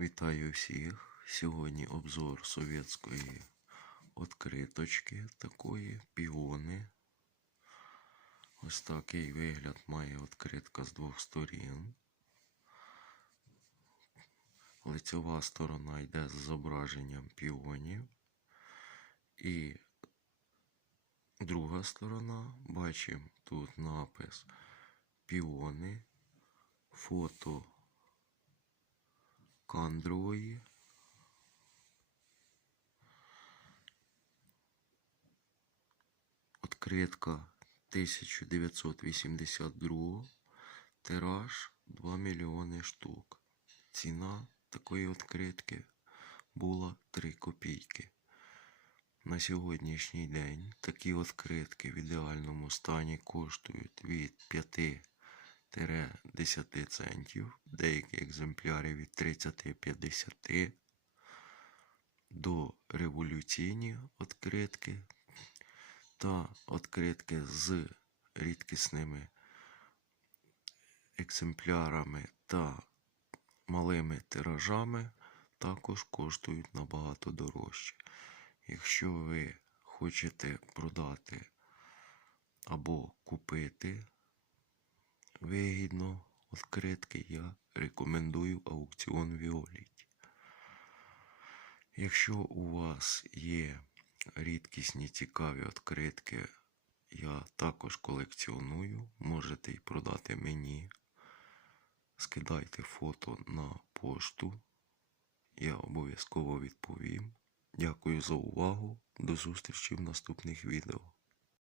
Вітаю всіх! Сьогодні обзор совєтської відкриточки такої, піони. Ось такий вигляд має відкритка з двох сторін. Лицьова сторона йде з зображенням піонів. І друга сторона, бачимо тут напис піони, фото кандрової. Откритка 1982, тираж 2 мільйони штук. Ціна такої відкритки була 3 копійки. На сьогоднішній день такі відкритки в ідеальному стані коштують від 5-10 центів, деякі екземпляри від 30-50 до революційні відкритки та відкритки з рідкісними екземплярами та малими тиражами також коштують набагато дорожче. Якщо ви хочете продати або купити вигідно відкритки, я рекомендую аукціон Віоліті. Якщо у вас є рідкісні цікаві відкритки, я також колекціоную, можете й продати мені. Скидайте фото на пошту. Я обов'язково відповім. Дякую за увагу. До зустрічі в наступних відео.